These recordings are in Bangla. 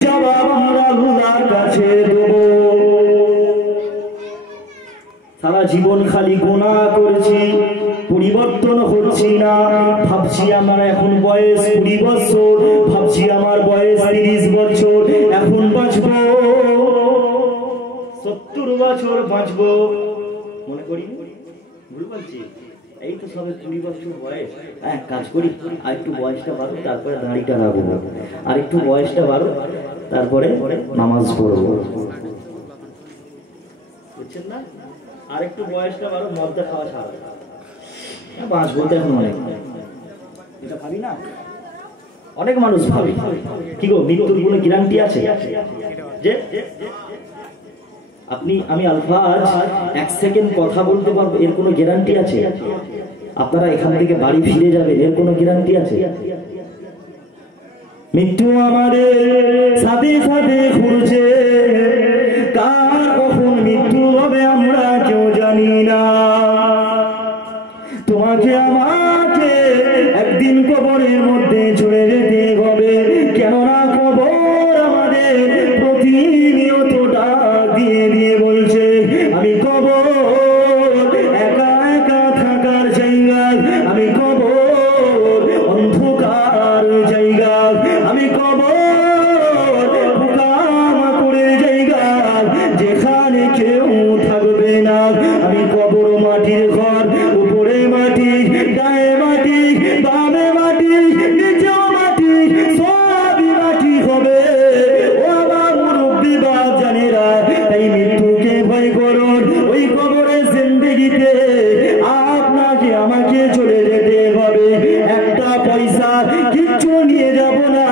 জবাব আমরা আল্লাহর কাছে দেব। সারা জীবন খালি গুনাহ করেছি, পরিবর্তন হচ্ছি না। ভাবছি আমার এখন বয়স 20 বছর, ভাবছি আমার বয়স 30 বছর, এখন বাঁচবো 70 বছর বাঁচবো। মনে করি ভুল বলছি? এই তো সবে 20 বছর বয়স। হ্যাঁ, কাজ করি, আর একটু বয়সটা বাড়ো, তারপরে দাড়িটা রাখবো, আর একটু বয়সটা বাড়ো, তারপরে নামাজ পড়বো। বুঝছেন না? আর একটু বয়সটা বাড়ো, মদটা খাওয়া ছাড়ো, বাঁচবো তো এখন অনেক। এটা ভাবি না? অনেক মানুষ ভাবি কি গো, মৃত্যুর কোনো গ্যারান্টি আছে? যে আমি আলফাজ 1 সেকেন্ড কথা বলতে পারবো, এর কোনো গ্যারান্টি আছে? আপনারা এখান থেকে বাড়ি ফিরে যাবে, এর কোনো গ্যারান্টি আছে? মৃত্যু আমাদের সাথে সাথে ঘুরছে, কার কখন মৃত্যু হবে আমরা কেউ জানি না। তোমাকে আমাকে একদিন কবরের মধ্যে চলে যেতে হবে, কেননা কবর আমাদের প্রতিনিয়ত ডাক দিয়ে দিয়ে বলছে, আমি কবর একা একা থাকার জায়গা, আমি কবর অন্ধকার জায়গা, আমি কবর পোকামাকড়ের জায়গা, যেখানে কেউ থাকবে না। আমি কবর মাটির ঘর, উপরে মাটি, ডায়ে মাটি, বামে মাটি, নিচেও মাটি, সবই মাটি হবে। ও আমার মুরব্বি বাপ জানেরা, তাই মৃত্যুকে ভয় করুন। ওই কবরের জিন্দেগিতে আপনাকে আমাকে চলে যেতে হবে, একটা পয়সা কিচ্ছু নিয়ে যাব না,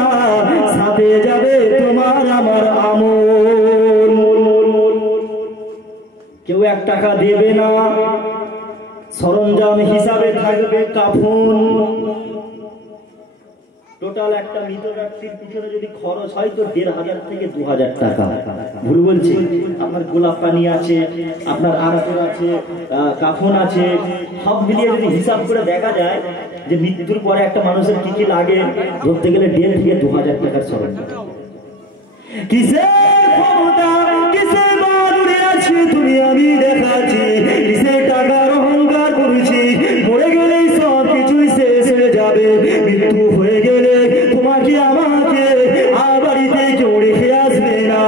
সাথে যাবে তোমার আমার আমল। কেউ 1 টাকা দেবে না, সরঞ্জাম হিসাবে থাকবে কাফন। টোটাল একটা মৃত ব্যক্তির পিছনে যদি খরচ হয় তো 1500 থেকে 2000 টাকা। ভুল বলছি? আপনার গোলাপ পানি আছে, আপনার আতর আছে, কাফন আছে, সব মিলিয়ে যদি হিসাব করে দেখা যায় যে মৃত্যুর পরে একটা মানুষের কি কি লাগে, ধরতে গেলে 1.5 থেকে 2000 টাকার সরঞ্জাম। কিসের ক্ষমতা, কিসের বল উড়ে আছে তুমি আমি দেখাচ্ছি, কিসের টাকার অহংকার করেছি, মরে গেলেই সব কিছুই শেষ হয়ে যাবে। মৃত্যু হয়ে গেলে তোমাকে আমাকে আর বাড়িতে কেউ রেখে আসবে না।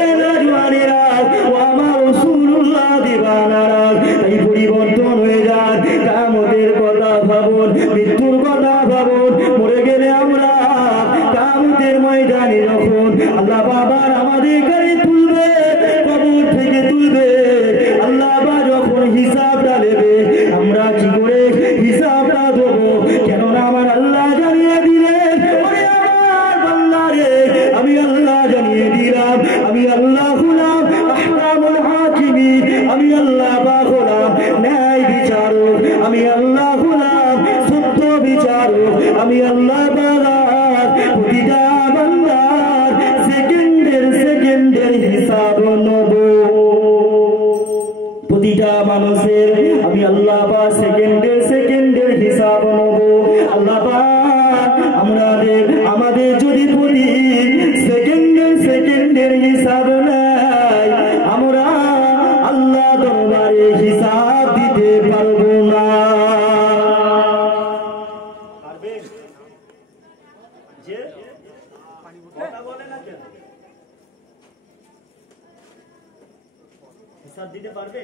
এ রাজওয়ানেরা, ও আমার রাসূলুল্লাহ দিবানারা, তাই পরিবর্তন হয়ে যান। কিয়ামতের কথা ভাবুন, মৃত্যুর কথা ভাবুন। মরে গেলে আমরা কিয়ামতের ময়দানে যখন আল্লাহ বাবার আমাদের গাড়ি তুলবে, কবর থেকে তুলবে, আল্লাহ বাবা যখন হিসাবটা নেবে, আমরা কি করে হিসাবটা দেবো? কেননা আমার আল্লাহ জানিয়ে দিলেন, ওরে আমার বান্দা রে, আমি আল্লাহ জানিয়ে দিলাম, আমি আল্লাহ হলাম আহকামুল হাকিমিন, আমি আল্লাহ পাক হলাম ন্যায় বিচারক, আমি আল্লাহ হলাম সত্য বিচারক, আমি আল্লাহ পাক প্রতিটা বান্দার সেকেন্ডের হিসাব নেব। প্রতিটা মানুষের আমি আল্লাহ পাক সেকেন্ডের হিসাব নেব। আল্লাহ পাক আমাদের যদি প্রতি সেকেন্ডের হিসাব নেয়, আমরা আল্লাহ দরবারে হিসাব দিতে পারবো না। যে কথা বলে না কেন, হিসাব দিতে পারবে?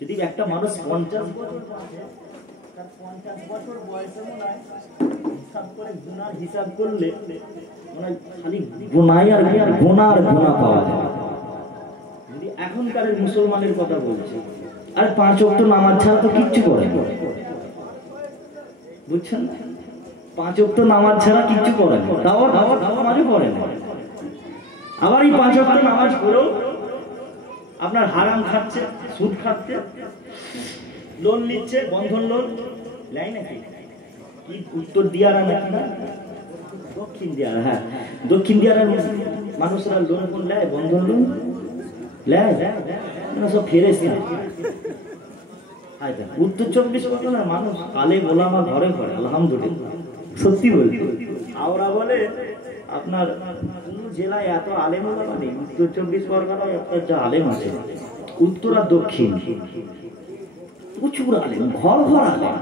যদি একটা মানুষ 50 বছর বাঁচে, তার 50 বছর বয়সে মনে হয় হিসাব করে গুনার হিসাব করলে মনে হয় খালি গুনাই আর গুনার গুনাহ পাওয়া যায়। যদি এখনকার মুসলমানের কথা বলছি, আর 5 ওয়াক্ত নামাজ ছাড়া তো কিচ্ছু করে না। বুঝছেন? 5 ওয়াক্ত নামাজ ছাড়া কিচ্ছু করে না, তাও নামাজও পড়ে না। আবার এই 5 ওয়াক্ত নামাজ পড়েও আপনার হারাম খাচ্ছে, সুদ খাচ্ছে, লোন নিচ্ছে, বন্ধন লোন নেয় নাকি? কি উত্তর দিয়ারা নাকি না দক্ষিণ দিয়ারা? হ্যাঁ, দক্ষিণ দিয়ারার মানুষরা লোন কোন নেয়, বন্ধন লোন নেয়, সব ফেরেছে। উত্তর 24 পরগনার মানুষ কালে বলা আমার ঘরে ঘরে, আলহামদুলিল্লাহ, সত্যি বলছি। ওরা বলে আপনার কোন জেলায় এত আলেম ওলামা নেই। উত্তর 24 পরগনায় আপনার যা আলেম আছে, উত্তর আর দক্ষিণ প্রচুর আলেম, ঘর ঘর আলেম।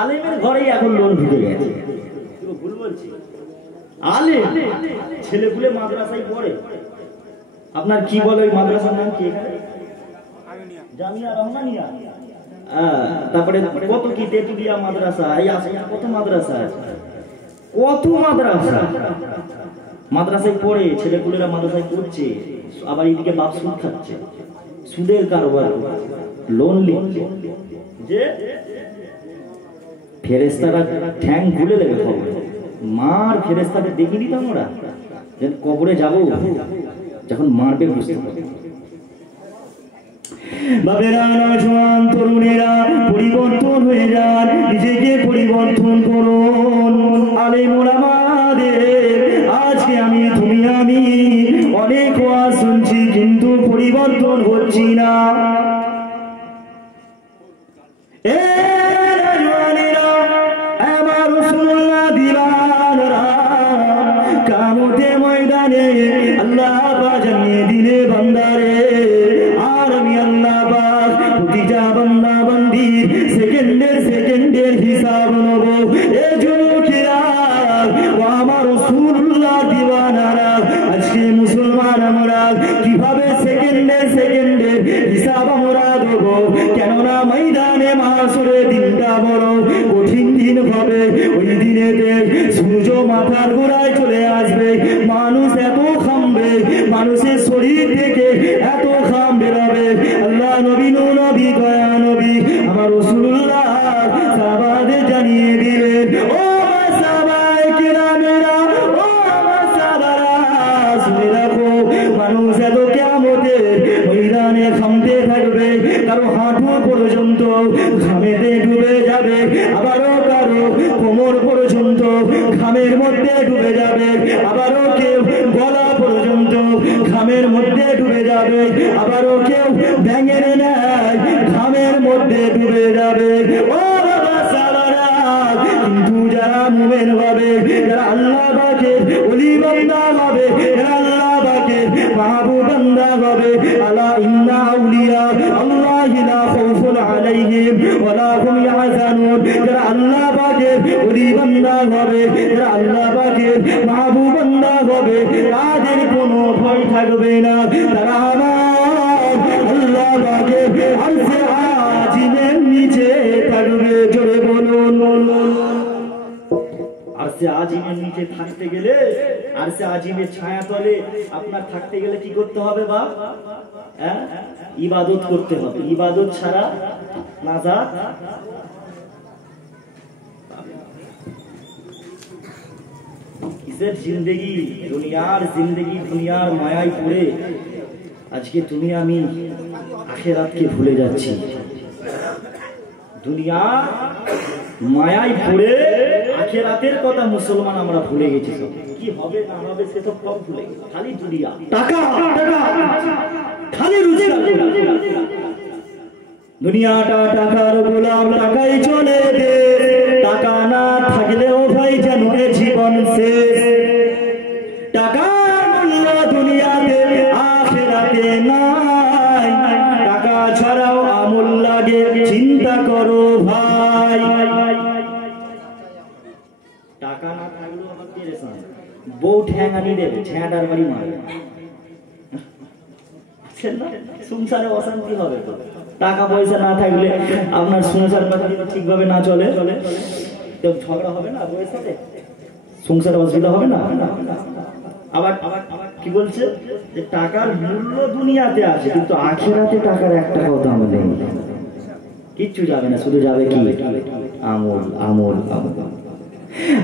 আলেমের ঘরেই এখন লোন ঢুকে গেছে। ভুল বলছি? আলেম ছেলেপুলে মাদ্রাসায় পড়ে। আপনার কি বলে ওই মাদ্রাসার নাম কি? জামিয়া রহমানিয়া। তারপরে কত কি তেতুলিয়া মাদ্রাসা, এই আছে কত মাদ্রাসা আছে, কত মাদ্রাসা। মাদ্রাসায় পড়ে ছেলেপুলেরা, মাদ্রাসায় পড়ছে, আবার এইদিকে বাপ সুদ খাচ্ছে, সুদের কারবার, লোন লিখছে। যে ফেরেশতারা ঠ্যাং খুলে লেগে খবর মার, ফেরেশতাদের দেখিনি তো আমরা, কবরে যাবো যখন মারবে বুঝতে পারবে। বাবেরা, নওজোয়ান তরুণেরা পরিবর্তন হয়ে যান, নিজেকে পরিবর্তন করুন। আলেম ওলামাদের আজকে আমি অনেক ওয়াজ শুনছি, কিন্তু পরিবর্তন হচ্ছি না। আমার রাসূলুল্লাহ দিওয়ানারা কিয়ামতে ময়দানে আল্লাহ পাক জানিয়ে দিলে বান্দারে, আর আমি আল্লাহ পাক প্রতিটা বান্দা বান্দির সেকেন্ডের হিসাব নেব। এ যুবকেরা ও আমার রাসূলুল্লাহ দিওয়ানারা, আজকে মুসলমান আমরা কিভাবে সেকেন্ডের হিসাব আমরা দেব? কেননা ময়দানে মাহশরের দিনটা বড় কঠিন দিন হবে। ওই দিনেতে সূর্য মাথার গোড়ায় চলে আসবে, মানুষ এত খামবে, মানুষের শরীর থেকে এত খাম বেরোবে। আল্লাহ নবী নবী দয়া নবী আমার রাসূলুল্লাহ সাহাবাদের জানিয়ে দিলেন, ও সাহাবায়ে কেরামেরা, ও আমার সাহাবারা, শুনে রাখো, মানুষ এত কিয়ামতের ময়দানে খামতে থাকবে, কারো হাঁটু পর্যন্ত ঘামেতে ডুবে যাবে, আবারও কারো কোমর পর্যন্ত ঘামের মধ্যে ডুবে যাবে, আবারও কেউ গলা পর্যন্ত ঘামের মধ্যে ডুবে যাবে, আবারও কেউ ব্যাঙের ন্যায় ঘামের মধ্যে ডুবে যাবে। ও বাবা সালারা, কিন্তু যারা মুমিন হবে, যারা আল্লাহ পাকের ওলি বান্দা হবে, যারা আল্লাহ পাকের মাহবুব বান্দা হবে, আলা ইন্না আউলিয়া আল্লাহি লা খাউফুন আলাইহিম ওয়া লা হুম ইয়াহজানুন, যারা আল্লাহ পাকের ওলি বান্দা হবে, যারা আল্লাহ পাকের মাহবুব বান্দা হবে, তাদের কোনো ভয় থাকবে না। তারা আমার আল্লাহ পাকের আরশে আজিমের নিচে থাকবে। জোরে বলুন। আরশে আজিমের নিচে থাকতে গেলে, আরশে আজিমের ছায়া তলে আপনার থাকতে গেলে কি করতে হবে বা? ইবাদত করতে হবে। ইবাদত ছাড়া নাজাত কিসের জিন্দেগি? দুনিয়ার জিন্দেগি, দুনিয়ার মায়ায় পড়ে আজকে তুমি আমি আখিরাতকে ভুলে যাচ্ছি। দুনিয়া মায়ায় পড়ে আখিরাতের কথা মুসলমান আমরা ভুলে গেছি। কি হবে না হবে সেসব সব ভুলে গেছি। খালি দুনিয়া, টাকা, খালি রোজগার। দুনিয়াটা টাকার গোলাম, টাকাই চলে দে, টাকা না থাকলেও ভাই যেন জীবন শেষ। টাকা মূল্য দুনিয়াতে, আখিরাতে নাই। টাকা ছাড়াও আমল লাগে, চিন্তা করো ভাই। টাকা না থাকলেও আবার পেরেশান, বউ ঠ্যাং আনি দেবে, ছেঁড়ার বাড়ি মারবে, সংসারে অশান্তি হবে। তো টাকা পয়সা না থাকলে আপনার সংসার ঠিকভাবে না চলে, ঝগড়া হবে না, বউয়ের সাথে সংসারে অসুবিধা হবে না। আবার কি বলছে যে টাকার মূল্য দুনিয়াতে আছে, কিন্তু আখিরাতে টাকার একটা কথা আমাদের কিচ্ছু যাবে না, শুধু যাবে কি? আমল, আমল, আমল।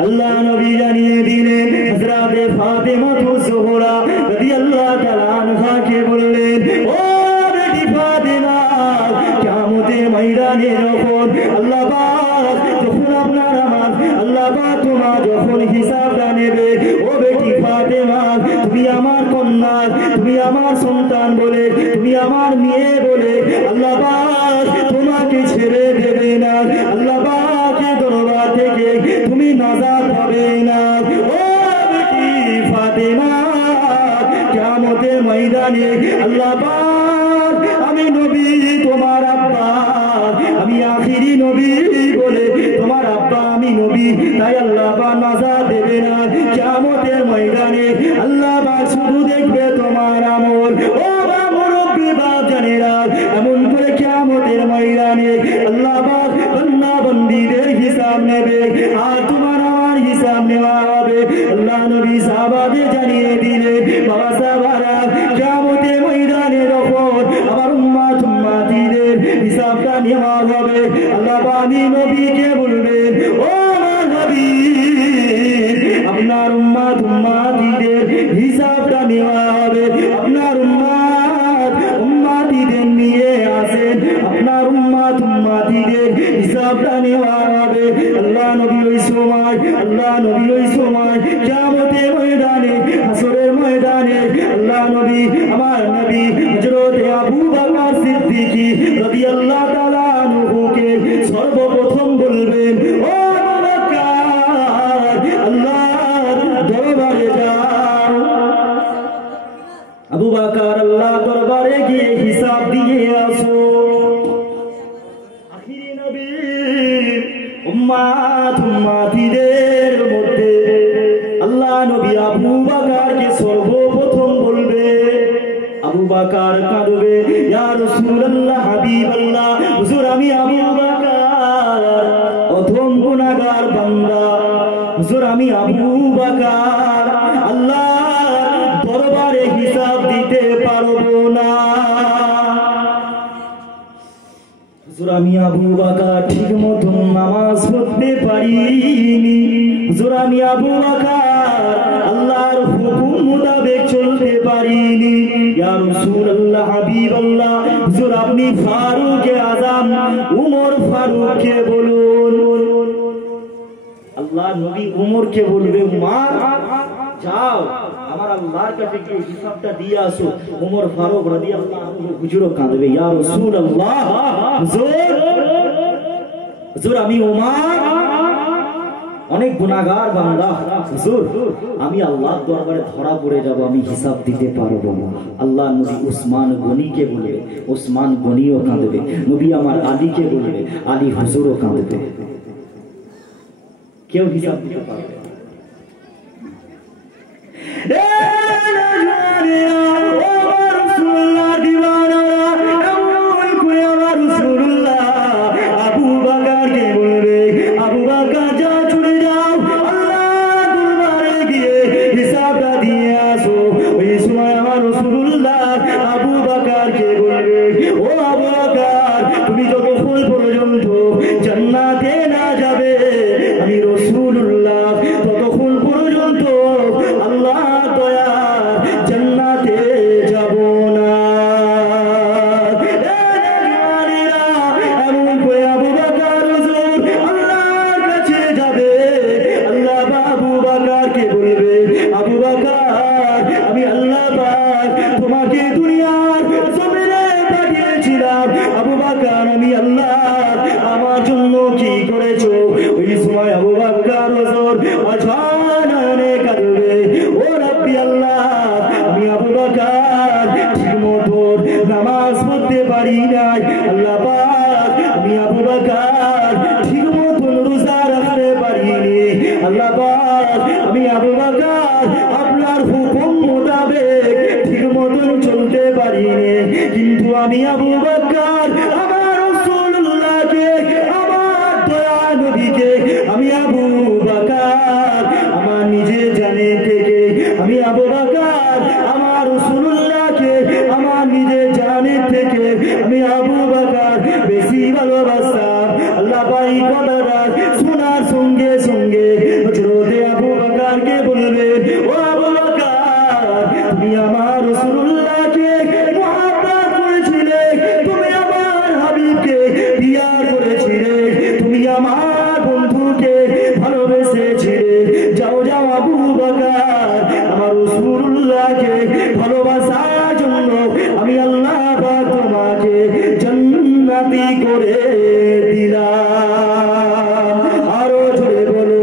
আল্লাহ নবী জানিয়ে দিলেন, হযরতে ফাতেমা যোহরা রাদিয়াল্লাহু তাআলা আনহাকে বললেন, ও বেটি ফাতেমা, কিয়ামতের ময়দানে যখন আল্লাহ পাক, যখন আপনার আমার আল্লাহ পাক তোমার যখন হিসাবটা নেবে, ও বেটি ফাতেমা, তুমি আমার কন্যা, তুমি আমার সন্তান বলে, তুমি আমার মেয়ে বলে আল্লাহ পাক তোমাকে ছেড়ে দেবে না। আল্লাহ পাকের দরবার থেকে তুমি নাজাত পাবে না। ও ময়দানে আল্লাহ পাক আমি নবী তোমার আব্বা আমি আখিরি নবী বলে তোমার আব্বা আমি নবী তাই আল্লাহ পাক নাজাত দেবে না কিয়ামতের ময়দানে আল্লাহ পাক শুধু দেখবে তোমার আমল ও মুরব্বি বাপ জানেরা এমন করে কিয়ামতের ময়দানে আল্লাহ পাক বান্দা বান্দীদের হিসাব নেবে আর তোমার আমার হিসাব নেওয়া হবে আল্লাহ নবী সাহাবাদের জানিয়ে দিলেন বাবা সাহাবারা কিয়ামতের ময়দানে যখন আমার উম্মতিদের হিসাবটা নেওয়া হবে আল্লাহ পাক নবীকে বলবেন ও নবী আপনার উম্মতিদের হিসাবটা নেওয়া হবে আপনার উম্মতিদের নিয়ে আসেন আপনার উম্মতিদের হিসাবটা নেওয়া হবে আল্লাহ নবী ওই সময় কিয়ামতের ময়দানে হাসরের ময়দানে আল্লাহ নবী আমার নবী হযরত আবু বকর সিদ্দিক রাদিয়াল্লাহু তাআলা আনহুকে সর্বপ্রথম বলবেন ও আবু বকর আল্লাহর দরবারে যাও আবু বকর আল্লাহর দরবারে গিয়ে হিসাব দিয়ে আসো আখিরি নবী উম্মতিদের মধ্যে আল্লাহ নবী আবু বকরকে সর্বপ্রথম বলবে আবু বকর কাঁদবে ইয়া রাসূলুল্লাহ হাবিবাল্লাহ হুজুর আমি আবু বকর প্রথম গুনাহগার বান্দা হুজুর আমি আবু বকর আল্লাহ দরবারে হিসাব দিতে পারবো না হুজুর আমি আবু বকর ঠিক মতো নামাজ পড়তে পারিনি হুজুর আমি আবু বকর আল্লাহর হুকুম মোতাবেক চলতে পারিনি ইয়া রাসূলুল্লাহ হাবিবাল্লাহ হুজুর আপনি ফারুক আযম উমর ফারুককে বলুন আল্লাহ নবী উমরকে বলবে উমর যাও আমার আল্লাহর কাছে গিয়ে হিসাবটা দিয়ে আসো উমর ফারুক রাদিয়াল্লাহু আনহু হুজুরও কাঁদবে ইয়া রাসূলুল্লাহ হুজুর আমি উমর অনেক গুনাহগার বান্দা হুজুর আমি আল্লাহর দরবারে ধরা পড়ে যাব আমি হিসাব দিতে পারবো না আল্লাহ নবী উসমান গনিকে বলবে উসমান গনিও কাঁদবে নবী আমার আলীকে বলবে আলী হুজুরও কাঁদবে কেউ হিসাব দিতে পারবে না তুমি যতক্ষণ পর্যন্ত জান্নাতে না যাবে আমি রাসূলুল্লাহ ততক্ষণ পর্যন্ত আল্লাহ দয়া জান্নাতে যাব না এমন করে আবু বকর হুজুর আল্লাহর কাছে যাবে আল্লাহ আবু বকরকে বলবে আবু বকর আমি আল্লাহ পাক তোমাকে দুনিয়ার জমিনে পাঠিয়েছিলাম আবু বকর আমি আল্লাহ আমার জন্য কি করেছো ওই সময় আবু বকর হুজুর আজানে কাঁদবে ও রাব্বি আল্লাহ আমি আবু বকর ঠিকমতো নামাজ পড়তে পারি নাই আল্লাহ পাক আমি আবু বকর ঠিকমতো রোজা রাখতে পারিনি আল্লাহ পাক আমি আবু বকর আপনার হুকুম মোতাবেক ঠিকমতো চলতে পারিনি কিন্তু আমি আবু বকর আমার রাসূলুল্লাহকে আমার দয়া নবীকে আমি আবু বকর আমার নিজের জানে থেকে আমি আবু বকর আমার রাসূলুল্লাহকে আমার নিজের জানে থেকে আমি আবু বকর বেশি ভালোবাসতাম আল্লাহ পাক কথাটা শোনার সঙ্গে সঙ্গে হযরত আবু বকরকে বলবে ও আবু বকর তুমি আমার রাসূলুল্লাহকে মুহাব্বত করেছিলে তুমি আমার হাবিবকে প্রিয় করেছিলে তুমি আমার বন্ধুকে ভালোবেসেছিলে যাও যাও আবু বকর আমার রাসূলুল্লাহকে ভালোবাসার জন্য আমি আল্লাহ পাক তোমাকে জান্নাতি করে দিলাম আরো জোরে বলো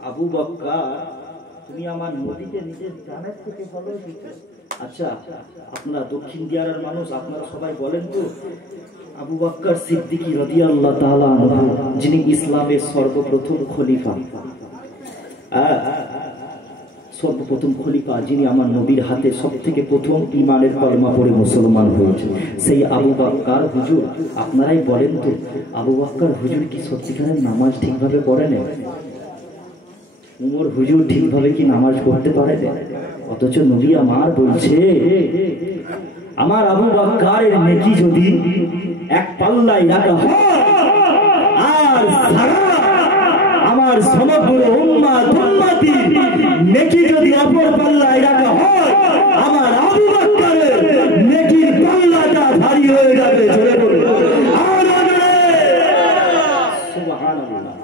আবু বকর তুমি আমার নবীকে নিজের জানের থেকে ভালোবেসেছো। আচ্ছা, আপনারা দক্ষিণ দিয়ারের মানুষ, আপনারা সবাই বলেন তো, আবু বকর সিদ্দিক রাদিয়াল্লাহু তাআলা আনহু, যিনি ইসলামের সর্বপ্রথম খলিফা, সর্বপ্রথম খলিফা, যিনি আমার নবীর হাতে সবথেকে প্রথম ঈমানের কলমা পড়ে মুসলমান হয়েছে, সেই আবু বকর হুজুর, আপনারাই বলেন তো, আবু বকর হুজুর কি সত্যিকারের নামাজ ঠিকভাবে পড়েন? উমর হুজুর ঠিকভাবে কি নামাজ পড়তে পারে? অথচ নবী আমার বলছে, আমার আবু বকরের নেকি যদি এক পাল্লায় রাখা হয় আর সারা আমার সমগ্র উম্মাত উম্মতি নেকি যদি অপর পাল্লায় রাখা হয়, আমার আবু বকরের নেকির পাল্লাটা ভারী হয়ে যাবে। চলে বলুন সুবহানাল্লাহ।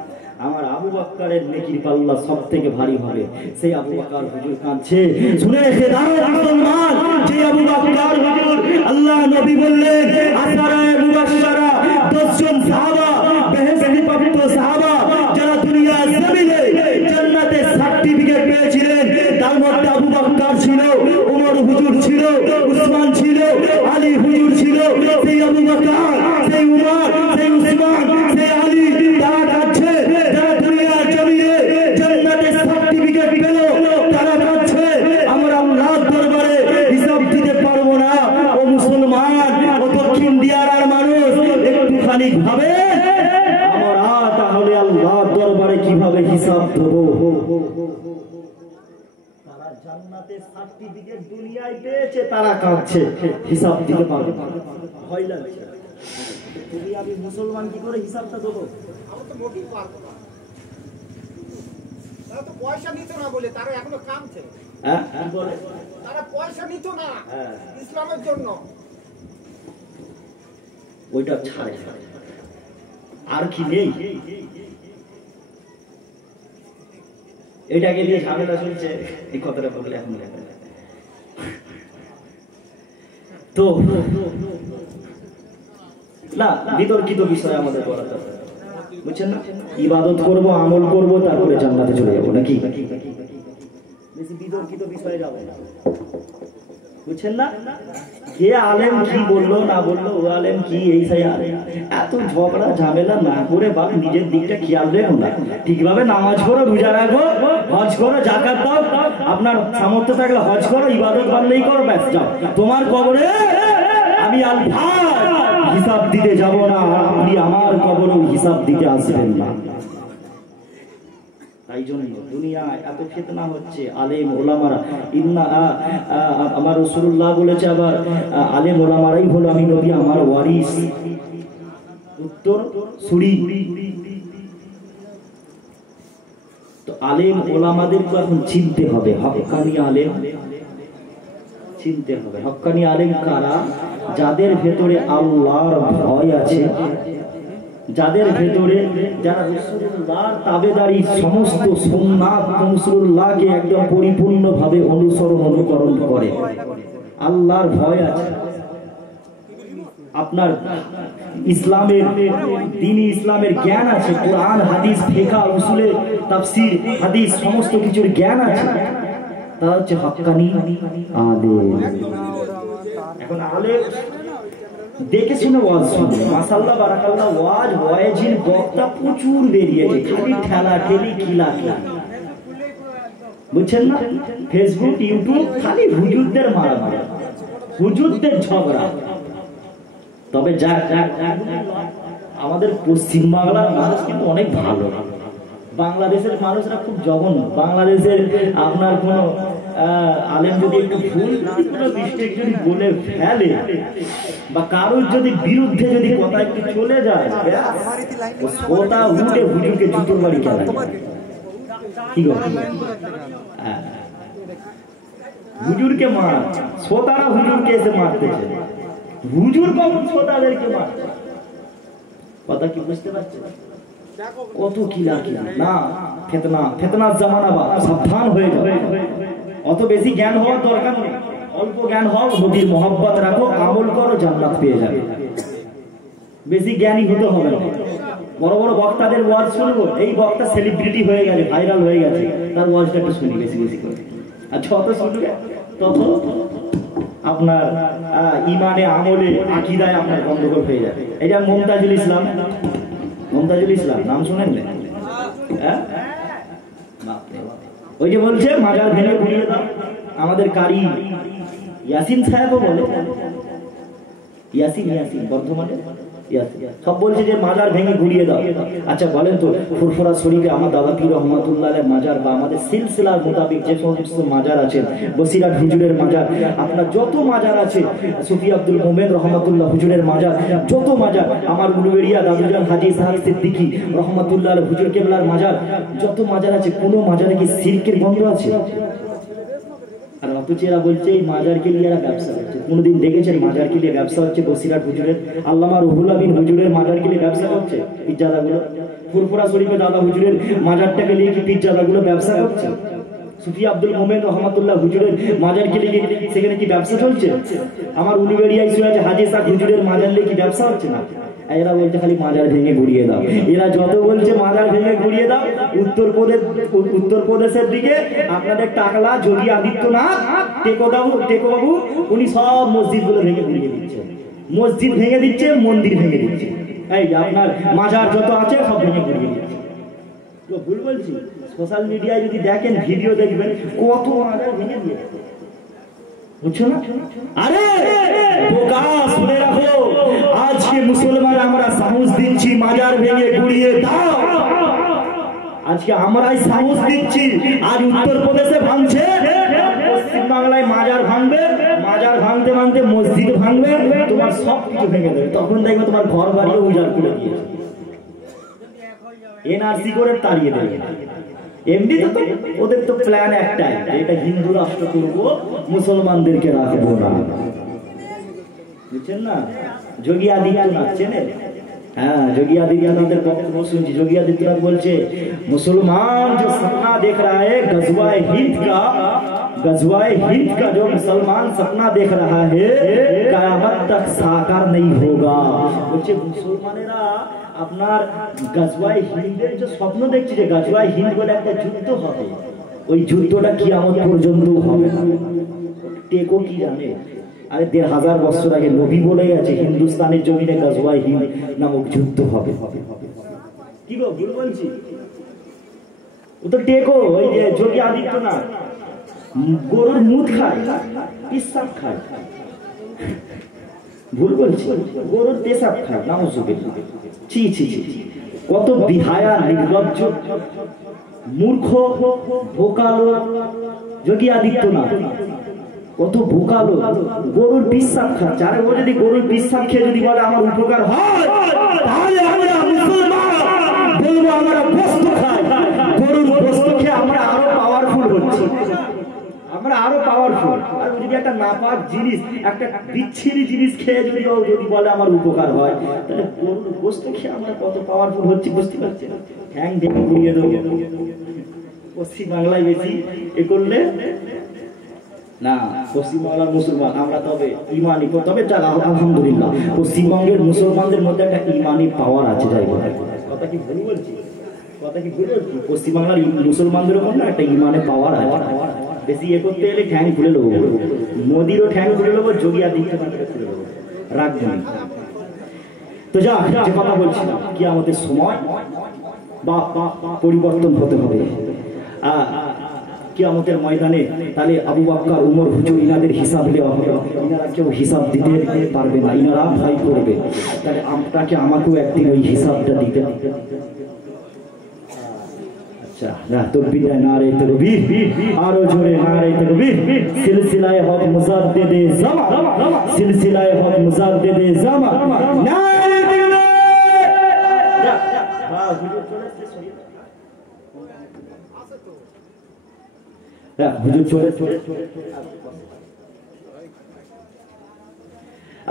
আমার আবু বকরের নেকির পাল্লা সবথেকে ভারী হবে। সেই আবু বকর হুজুর কাঁদছে, শুনে রেখে দাও মুসলমান, যে আবু বকর হুজুর আল্লাহ নবী বললেন আশারায়ে মুবাশশারা 10 জন সাহাবা, বেহেশতি প্রাপ্ত সাহাবা, যারা দুনিয়া জমিনে জান্নাতের সার্টিফিকেট পেয়েছিলেন, তার মধ্যে আবু বকর ছিল, ওমর হুজুর ছিল, উসমান ছিল, আলী হুজুর ছিল। সেই আবু বকর, সেই উমর, সেই উসমান, সেই আলী, তারা কাঁদছে, যারা দুনিয়া জমিনে জান্নাতের সার্টিফিকেট পেল, তারা কাঁদছে, আমরা আল্লাহর দরবারে হিসাব দিতে পারবো না। ও মুসলমান, ও দক্ষিণ দিয়ারার মানুষ, একটুখানি ভাবে আমরা তাহলে আল্লাহর দরবারে কিভাবে হিসাব দেবো? তারা জান্নাতের সার্টিফিকেট দুনিয়ায় পেয়েছে, তারা কাঁদছে, হিসাব দিতে পারবে না, ভয় লাগছে। তুমি আমি মুসলমান কি করে হিসাবটা দেবো? আমরা তো মোটেই পারবো না। তারা তো পয়সা নিত না বলে, তারা এখনো কামছে। হ্যাঁ, কি বলে? তারা পয়সা নিত না ইসলামের জন্য। ওইটা ছাড়ে আর কি নেই? এটাকে নিয়ে ঝামেলা চলছে, এই কথাটা বললে এখন তো না, বিতর্কিত বিষয় আমাদের বলা দরকার, বুঝছেন না? ইবাদত করব, আমল করব, তারপরে জান্নাতে চলে যাবো নাকি? বেশি বিতর্কিত বিষয়ে যাবো না, বুঝছেন না? কে আলেম কি বললো না বললো, ও আলেম কি, এই সাই আলেম, এত ঝগড়া ঝামেলা না করে বাপ নিজের দিকটা খেয়াল রেখো না, ঠিকভাবে নামাজ পড়ো, রোজা রাখো, হজ করো, যাকাত দাও, আপনার সামর্থ্য থাকলে হজ করো, ইবাদত পারলেই করো, ব্যাস যাও। তোমার কবরে আমি আল্লাহ হিসাব দিতে যাব না, আপনি আমার কবরেও হিসাব দিতে আসবেন না। তাই জন্য দুনিয়ায় এত ফিতনা হচ্ছে। আলেম ওলামারা, আমার রাসূলুল্লাহ বলেছে আবার, আলেম ওলামারাই হলো আমি নবী আমার ওয়ারিস, উত্তর সুরি। তো আলেম ওলামাদেরকে এখন চিনতে হবে, হক্কানি আলেম চিনতে হবে। হক্কানি আলেম কারা? যাদের ভেতরে আল্লাহর ভয় আছে, যাদের ভেতরে, যারা রাসূলুল্লাহর তাবেদারি, সমস্ত সুন্নাত রাসূলুল্লাহকে একদম পরিপূর্ণভাবে অনুকরণ করে, আল্লাহর ভয় আছে। আপনার ইসলামের দ্বীনি ইসলামের জ্ঞান আছে, কোরআন হাদিস ফিকহ উসুলে তাফসীর হাদিস সমস্ত কিছুর জ্ঞান আছে, তারা হচ্ছে হক্কানি আলেম। এখন আলেম দেখে শুনে ওয়াজ শুনে, মাশাআল্লাহ বারাকাল্লাহ, ওয়াজ ওয়াজিন বক্তা প্রচুর বেরিয়েছে, খালি ঠেলা ঠেলি কিলা কিলা, বুঝছেন না? ফেসবুক ইউটিউব খালি হুজুরদের মারামারি, হুজুরদের ঝগড়া। তবে আমাদের পশ্চিম বাংলার মানুষ কিন্তু অনেক ভালো, বাংলাদেশের মানুষরা খুব জঘন্য। বাংলাদেশের আপনার কোনো আলেম যদি একটু ভুল কোনো মিস্টেক যদি বলে ফেলে, বা কারোর যদি বিরুদ্ধে যদি কথা একটু চলে যায়, ওটা উঠে হুজুরকে জুতোর বাড়ি খেলায়। কি হুজুরকে মার, শ্রোতারা হুজুরকে এসে মারতেছে, হুজুর কখন শ্রোতাদেরকে মারছে? কথা কি বুঝতে পারছে? কত কিলা কিলা না, ফেতনার জামানা, বা সাবধান হয়ে যাবে। অত বেশি জ্ঞান হওয়ার দরকার নেই, অল্প জ্ঞান হও, নবীর মহব্বত রাখো, আমল করো, জান্নাত পেয়ে যাবে। বেশি জ্ঞানী হতে হবে না। বড় বড় বক্তাদের ওয়াজ শুনবো, এই বক্তা সেলিব্রিটি হয়ে গেছে, ভাইরাল হয়ে গেছে, তার ওয়াজটা একটু শুনি বেশি বেশি করে। আর যত শুনবে তত আপনার ইমানে আমলে আকীদায় আপনার গন্ডগোল হয়ে যাবে। এই যে মুমতাজুল ইসলাম, মুমতাজুল ইসলাম নাম শুনেন না? হ্যাঁ, ওই যে বলছে মাজার ভেঙে ঘুরিয়ে দাও। আমাদের কারি ইয়াসিন সাহেবও বলে, ইয়াসিন ইয়াসিন বর্ধমানে সব বলছে যে মাজার ভেঙে ঘুরিয়ে দাও। আচ্ছা বলেন তো, ফুরফুরা শরীফে আমার দাদা পীর রহমাতুল্লাহ আলাইহির মাজার বা আমাদের সিলসিলার মোতাবেক যে সমস্ত মাজার আছে, বসিরাট হুজুরের মাজার, আপনার যত মাজার আছে, সুফি আব্দুল মোমেন রহমাতুল্লাহ হুজুরের মাজার, যত মাজার, আমার উলুবেড়িয়া দাদুজান হাজী ইসহাক সিদ্দিকী রহমাতুল্লাহ আলাইহি হুজুর কেবলার মাজার, যত মাজার আছে, কোনো মাজারে কি শিরকের গন্ধ আছে? আর অথচ এরা বলছে এই মাজারকে নিয়ে এরা ব্যবসা হচ্ছে। কোনোদিন দেখেছেন মাজারকে নিয়ে ব্যবসা হচ্ছে? বসিরাট হুজুরের, আল্লামা রুহুল আমিন হুজুরের মাজারকে নিয়ে ব্যবসা হচ্ছে পিজ্জাদাগুলো? ফুরফুরা শরীফে দাদা হুজুরের মাজারটাকে নিয়ে কি পিজ্জাদাগুলো ব্যবসা করছে? সুফি আব্দুল মোমেন রহমাতুল্লাহ হুজুরের মাজারকে নিয়ে সেখানে কি ব্যবসা চলছে? আমার উলুবেড়িয়ায় আছে হাজী ইসহাক হুজুরের মাজার নিয়ে কি ব্যবসা হচ্ছে না? এরা বলছে খালি মাজার ভেঙে ঘুরিয়ে দাও। এরা যত বলছে মাজার ভেঙে ঘুরিয়ে দাও, উত্তরপ্রদেশের দিকে আপনাদের টাকলা যোগী আদিত্যনাথ টেকো বাবু উনি সব মসজিদ গুলো ভেঙে ঘুরিয়ে দিচ্ছে, মসজিদ ভেঙে দিচ্ছে, মন্দির ভেঙে দিচ্ছে। এই আপনার মাজার যত আছে সব ভেঙে ঘুরিয়ে দিচ্ছে। ভুল বলছি? সোশ্যাল মিডিয়ায় যদি দেখেন, ভিডিও দেখবেন, কত মাজার ভেঙে দিয়েছে, বুঝছো না? আরে বোকা, শুনে রাখো, আজকে মুসলমান আমরা সাহস দিচ্ছি মাজার ভেঙে ঘুরিয়ে দাও। আজকে আমরাই সাহস দিচ্ছি। আজ উত্তরপ্রদেশে ভাঙছে, পশ্চিম বাংলায় মাজার ভাঙবে, মাজার ভাঙতে ভাঙতে মসজিদ ভাঙবে, তোমার সব কিছু ভেঙে দেবে। তখন দেখবে তোমার ঘর বাড়িও উজাড় করে দিয়েছে, এনআরসি করে তাড়িয়ে দেবে। এমনি তো ওদের তো প্ল্যান একটাই, এটা হিন্দু রাষ্ট্র করবো, মুসলমানদেরকে রাখবো না, বুঝছেন না? যোগী আদিত্যনাথ চেনেন? হ্যাঁ, যোগী आदित्यनाथ बक्तव्य सुनिए। योगी आदित्यनाथ बोलছে मुसलमान जो सपना देख रहा है गजवाए हिंद का जो मुसलमान सपना देख रहा है कयामत तक साकार नहीं होगा। বলছে মুসলমানেরা আপনার গজওয়ায়ে হিন্দের যে স্বপ্ন দেখছে, যে গজওয়ায়ে হিন্দ বলে একটা যুদ্ধ হবে, ওই যুদ্ধটা কিয়ামত পর্যন্ত হবে না। টেকো কি জানে? আরে 1500 বছর আগে নবী বলে গেছে হিন্দুস্তানের জমিনে গজওয়ায়ে হিন্দ নামক যুদ্ধ হবে। কি গো, ভুল বলছি? ও তো টেকো, ওই যে যোগী আদিত্যনাথ গরুর মুখ খায়, পেশাব খায়। ভুল বলছি? গরুর পেশাব খায়, নাউজুবিল্লাহ। ছি ছি ছি, কত বিহায়া, নির্লজ্জ, মূর্খ, বোকালো যোগী আদিত্যনাথ, কত বোকালো, গরুর পেশাব খাচ্ছে। আরে ও যদি গরুর পেশাব খেয়ে যদি বলে আমার উপকার হয়, তাহলে আমরা মুসলমান বলবো আমরা গোশত খাই। গরুর গোশত খেয়ে আমরা আরো পাওয়ারফুল হচ্ছি, আমরা আরো পাওয়ারফুল। আর যদি একটা নাপাক জিনিস, একটা বিচ্ছিরি জিনিস খেয়ে যদি বলে আমার উপকার হয়, তাহলে গরুর গোশত খেয়ে আমরা কত পাওয়ারফুল হচ্ছি বুঝতে পারছি না? ঠ্যাং দেখে ঘুরিয়ে দেবো। পশ্চিম বাংলায় বেশি এ করলে না, পশ্চিমবাংলার মুসলমান আমরা তবে ইমানি, তবে আলহামদুলিল্লাহ পশ্চিমবঙ্গের মুসলমানদের মধ্যে একটা ইমানি পাওয়ার আছে। যাই বলে কথা কি ভুল বলছি? কথা কি ভুল বলছি? পশ্চিমবাংলার মুসলমানদের মধ্যে একটা ইমানে পাওয়ার আছে। বেশি এ করতে এলে ঠ্যাং খুলে নেবো, মোদিরও ঠ্যাং খুলে নেবো, যোগী আদিত্যনাথের খুলে নেবো, রাখবেন। তো যা যে কথা বলছিলাম, কি আমাদের সময় বা পরিবর্তন হতে হবে কিয়ামতের ময়দানে। তাহলে আবু বকর, উমর, হুজুর ইনাদের হিসাব দেওয়া হবে, ইনারা কেউ হিসাব দিতে পারবে না, ইনারা ভয় করবে। তাহলে আপনাকে আমাকেও একদিন ওই হিসাবটা দিতে হবে। আচ্ছা, তাকবীর, নারে তাকবীর, আরো জোরে নারে তাকবীর। সিলসিলায়ে হক মুজাদ্দিদে জামান, সিলসিলায়ে হক মুজাদ্দিদে জামান, নারে তাকবীর। হ্যাঁ, হুজুর চলে এসেছে, হুজুর চলে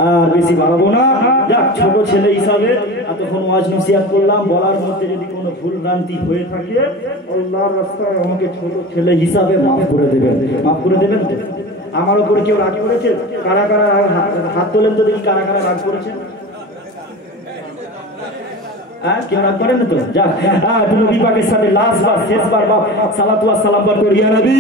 আর বেশি বাড়াবো না। যাক, ছোট ছেলে হিসাবে এতক্ষণ ওয়াজ নসিহত করলাম, বলার মধ্যে যদি কোনো ভুল ভ্রান্তি হয়ে থাকে আল্লাহর রাস্তায় আমাকে ছোট ছেলে হিসাবে মাফ করে দেবেন, মাফ করে দেবেন। তো আমার উপরে কেউ রাগ করেছে? কারা কারা হাত তোলেন তো দেখি, কারা কারা রাগ করেছেন? কেউ রাগ করেন তো? যাক, নবী পাকের সাথে লাস্ট বার শেষবার সালাতু ওয়াস সালাম বার করি ইয়া নবী।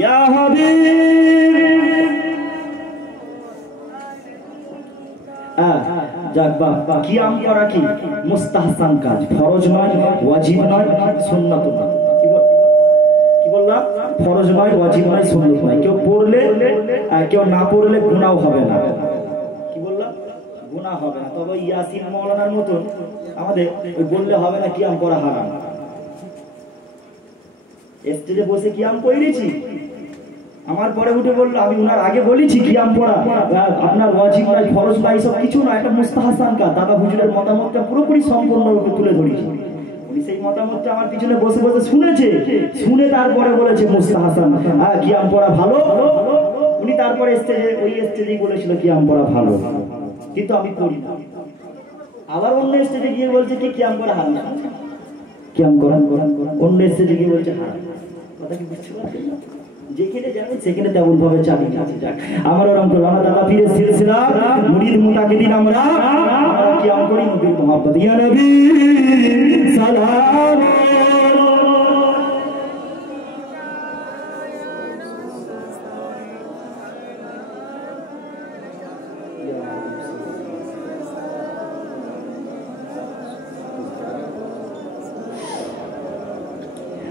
ইয়া হাবিব। যাক বাবা, কিয়াম করা কি মুস্তাহসান কাজ, ফরজ নয়, ওয়াজিব নয়, সুন্নাত নয়। কি বললাম? ফরজ নয়, ওয়াজিব নয়, সুন্নাত নয়। কেউ পড়লে কেউ না পড়লে গুনাহ হবে না। কি বললাম? গুনাহ হবে না। তবে ইয়াসিন মাওলানার মতন আমাদের বললে হবে না কিয়াম করা হারাম। স্টেজে বসে কিয়াম করেছি, আমার পরে উঠে বললো আমি উনার আগে বলেছি কিয়াম পড়া আপনার ওয়াজিব নয়, ফরজ নয়, এসব কিছু নয়, এটা মুস্তাহসান কাজ। দাদা হুজুরের মতামতটা পুরোপুরি সম্পূর্ণরূপে তুলে ধরেছি। উনি সেই মতামতটা আমার পিছনে বসে বসে শুনেছে, শুনে তারপরে বলেছে মুস্তাহসান, কিয়াম পড়া ভালো। উনি তারপরে স্টেজে ওই স্টেজেই বলেছিল কিয়াম পড়া ভালো, কিন্তু আমি করি না। আবার অন্য স্টেজে গিয়ে বলছে কি কিয়াম পড়া হারাম, কিয়াম করান অন্য স্টেজে গিয়ে বলছে হারাম। কথা কি বুঝতে পারছেন? যেখানে যাবেন সেখানে তেমন ভাবে চালিয়ে যাচ্ছে। যাক, আমার ওরকম করবো। আমরা দাদা পীরের সিলসিলা মুরিদ মুতাকিদিন আমরা কিয়াম করি নবীর মুহাব্বত। ইয়া নবী সালাম।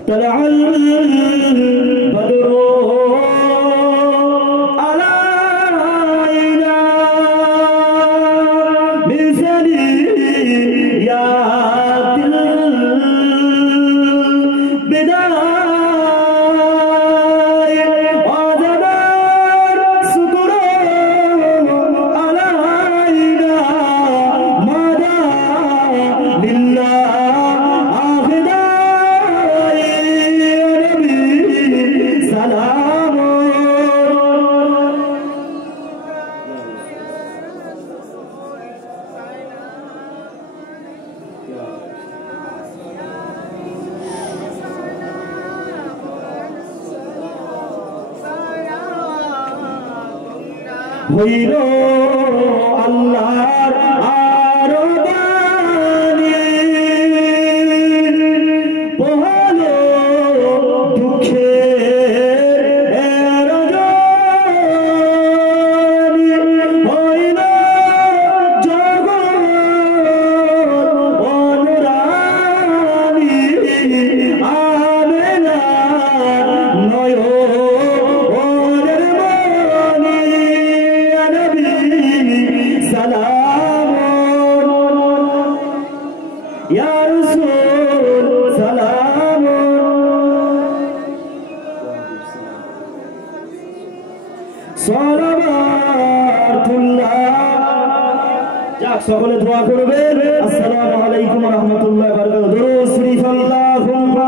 طلع البدر علينا من ثنيات البداية وجب الشكر علينا مدى لله হইল আল্লাহর আরবানি পহলো দুঃখের রজনী হইল জগৎ অনুরানী আমেনা নয়ন يا رسول سلام صلواتullah যাক সকলে দোয়া করবেন। আসসালামু আলাইকুম ওয়া রাহমাতুল্লাহি ওয়া বারাকাতুহু। দুরূদ শরীফ আল্লাহুম্মা